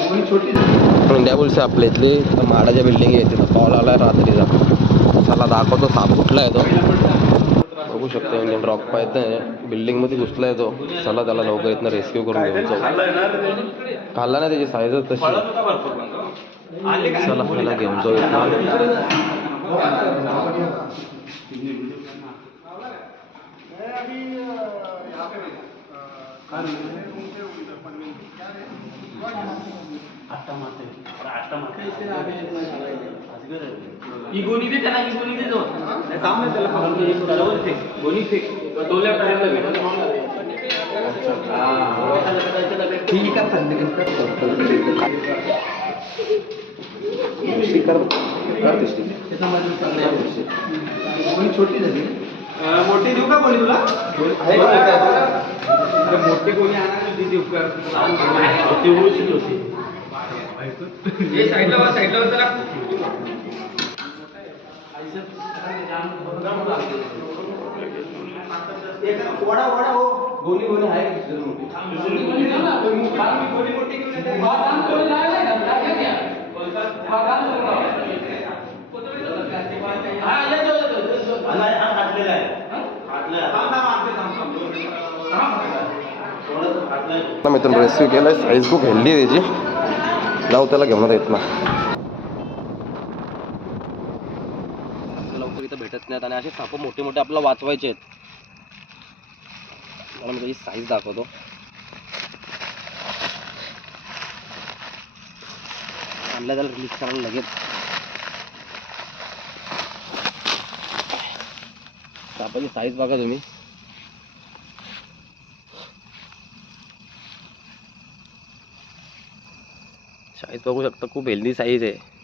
India bulls आपल्या इथली माडाच्या building आहे तिथं कॉल आला रात्रीचा. त्याला दाखवतो साप कुठला आहे तो. बघू शकतो इंडियन रॉक पाय बिल्डिंगमध्ये घुसला आहे तो. चला त्याला लवकर इथनं रेस्क्यू करून घेऊन जाऊ. खाल्ला नाही, त्याची साईजच तशी. चला त्याला घेऊन जाऊ गोनी दे त्याला, गोनी दे जो काम आहे त्याला बरोबर फेक गोनी फेक डोल्या पर्यंत भेटत. ठीक आहे छोटी झाली. मोठी देऊ का गोळी तुला? मोठी गोळी आणा देऊ का? होती साईडला त्याला वडा हो गोली आहे. मित्रांनो रेस्क्यू केलाय. साईज खूप हेल्दी आहे त्याची. जाऊ त्याला घेऊन येत ना. लवकर इथं भेटत नाहीत आणि असे साप मोठे मोठे आपल्याला वाचवायचे आहेत. मला मी त्याची साईज दाखवतो. आणल्या त्याला रिलीज करायला लगेच. सापाची साईज बघा तुम्ही. साईज बघू शकता, खूप हेल्दी साईज आहे.